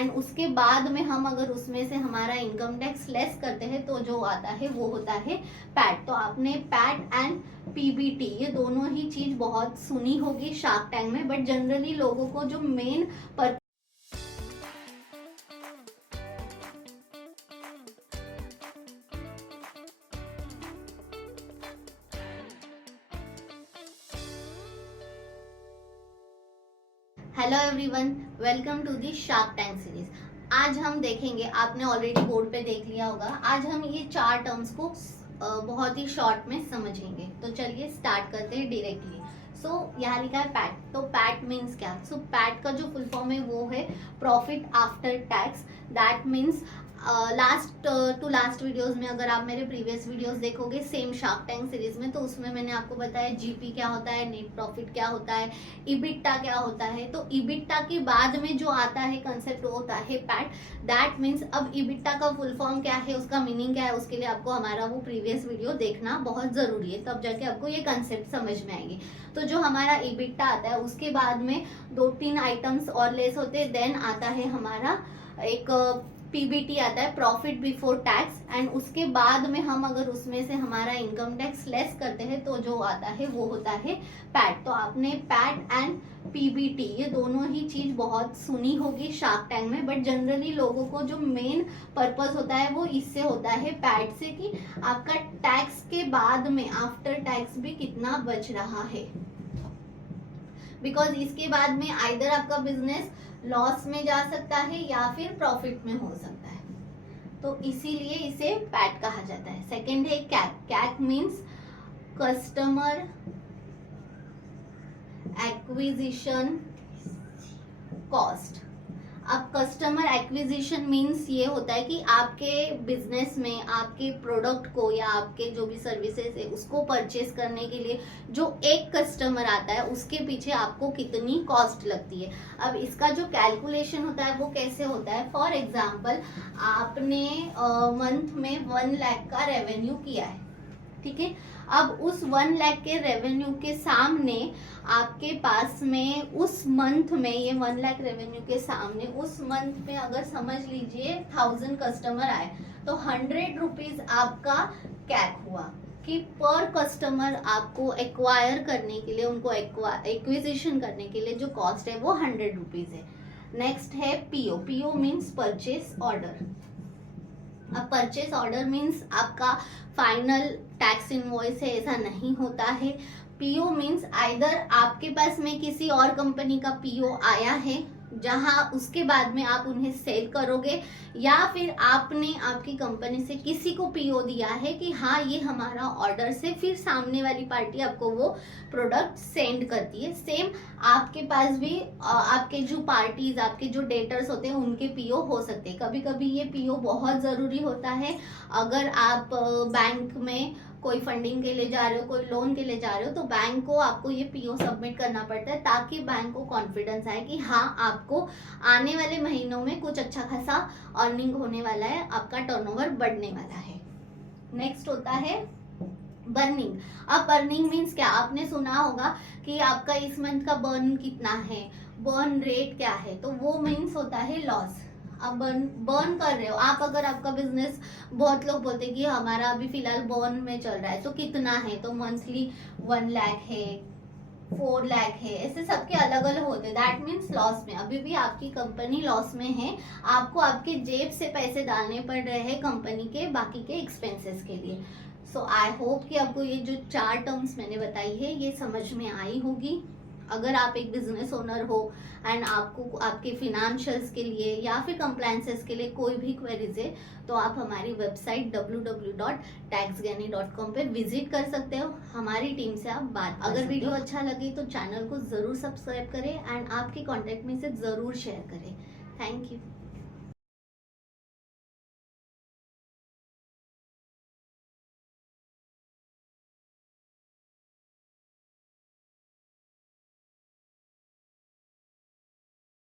And उसके बाद में हम अगर उसमें से हमारा इनकम टैक्स लेस करते हैं तो जो आता है वो होता है पैट। तो आपने पैट एंड पीबीटी ये दोनों ही चीज बहुत सुनी होगी शार्क टैंक में, बट जनरली लोगों को जो main hello everyone, welcome to the Shark Tank series. आज हम देखेंगे, आपने ऑलरेडी बोर्ड पे देख लिया होगा, आज हम ये 4 टर्म्स को बहुत ही शॉर्ट में समझेंगे। तो चलिए स्टार्ट करते हैं डायरेक्टली। यहाँ लिखा है पैट। तो पैट मीन्स क्या? पैट का जो फुल फॉर्म है वो है profit after tax. That means last videos में, अगर आप मेरे प्रीवियस वीडियोस देखोगे सेम शार्क टैंक सीरीज में, तो उसमें मैंने आपको बताया जीपी क्या होता है, नेट प्रॉफिट क्या होता है, इबिट्टा क्या होता है। तो इबिट्टा के बाद में जो आता है कंसेप्ट वो होता है पैट। दैट मीन्स अब इबिट्टा का फुल फॉर्म क्या है, उसका मीनिंग क्या है, उसके लिए आपको हमारा वो प्रीवियस वीडियो देखना बहुत जरूरी है, तब जाके आपको ये कंसेप्ट समझ में आएगी। तो जो हमारा इबिट्टा आता है उसके बाद में 2-3 आइटम्स और लेस होते हैं। देन आता है हमारा एक पीबीटी आता है, प्रॉफिट बिफोर टैक्स, एंड उसके बाद में हम अगर उसमें से हमारा इनकम टैक्स लेस करते हैं तो जो आता है वो होता है पैट। तो आपने पैट एंड पीबीटी ये दोनों ही चीज बहुत सुनी होगी शार्क टैंक में, बट जनरली लोगों को जो मेन पर्पस होता है वो इससे होता है पैट से, कि आपका टैक्स के बाद में आफ्टर टैक्स भी कितना बच रहा है। बिकॉज इसके बाद में आइदर आपका बिजनेस लॉस में जा सकता है या फिर प्रॉफिट में हो सकता है, तो इसीलिए इसे पैट कहा जाता है। सेकंड है कैक। कैक मीन्स कस्टमर एक्विजिशन कॉस्ट। अब कस्टमर एक्विजिशन मीन्स ये होता है कि आपके बिजनेस में आपके प्रोडक्ट को या आपके जो भी सर्विसेज है उसको परचेस करने के लिए जो एक कस्टमर आता है उसके पीछे आपको कितनी कॉस्ट लगती है। अब इसका जो कैलकुलेशन होता है वो कैसे होता है, फॉर एग्जाम्पल आपने मंथ में 1 लाख का रेवेन्यू किया है, ठीक है। अब उस 1 लाख के रेवेन्यू के सामने आपके पास में उस मंथ में, ये 1 लाख रेवेन्यू के सामने उस मंथ में अगर समझ लीजिए 1000 कस्टमर आए तो 100 रुपीज आपका कैक हुआ, कि पर कस्टमर आपको एक्वायर करने के लिए, उनको एक्विजिशन करने के लिए जो कॉस्ट है वो 100 रुपीज है। नेक्स्ट है PO. PO means purchase order. अब परचेस ऑर्डर मीन्स आपका फाइनल टैक्स इनवॉइस है, ऐसा नहीं होता है। पीओ मीन्स आइदर आपके पास में किसी और कंपनी का पीओ आया है जहां उसके बाद में आप उन्हें सेल करोगे, या फिर आपने आपकी कंपनी से किसी को पीओ दिया है कि हाँ ये हमारा ऑर्डर से, फिर सामने वाली पार्टी आपको वो प्रोडक्ट सेंड करती है। सेम आपके पास भी आपके जो पार्टीज, आपके जो डेटर्स होते हैं उनके पीओ हो सकते हैं। कभी कभी ये पीओ बहुत जरूरी होता है। अगर आप बैंक में कोई फंडिंग के लिए जा रहे हो, कोई लोन के लिए जा रहे हो, तो बैंक को आपको ये पीओ सबमिट करना पड़ता है, ताकि बैंक को कॉन्फिडेंस आए कि हाँ आपको आने वाले महीनों में कुछ अच्छा खासा अर्निंग होने वाला है, आपका टर्नओवर बढ़ने वाला है। नेक्स्ट होता है बर्निंग। अब बर्निंग मीन्स क्या? आपने सुना होगा कि आपका इस मंथ का बर्न कितना है, बर्न रेट क्या है, तो वो मीन्स होता है लॉस। आप बर्न कर रहे हो आप, अगर आपका बिजनेस, बहुत लोग बोलते हैं कि हमारा अभी फिलहाल बर्न में चल रहा है, तो कितना है, तो मंथली 1 लाख है, 4 लाख है, ऐसे सबके अलग अलग होते हैं। दैट मीन्स लॉस में, अभी भी आपकी कंपनी लॉस में है, आपको आपके जेब से पैसे डालने पड़ रहे हैं कंपनी के बाकी के एक्सपेंसेस के लिए। सो आई होप कि आपको ये जो 4 टर्म्स मैंने बताई है ये समझ में आई होगी। अगर आप एक बिजनेस ओनर हो एंड आपको आपके फिनेंशियल्स के लिए या फिर कंप्लायंसेस के लिए कोई भी क्वेरीज है, तो आप हमारी वेबसाइट www.taxgyani.com पे विजिट कर सकते हो। हमारी टीम से आप बात कर सकते हो। अगर वीडियो अच्छा लगे तो चैनल को जरूर सब्सक्राइब करें एंड आपके कॉन्टेक्ट में से जरूर शेयर करें। Thank you.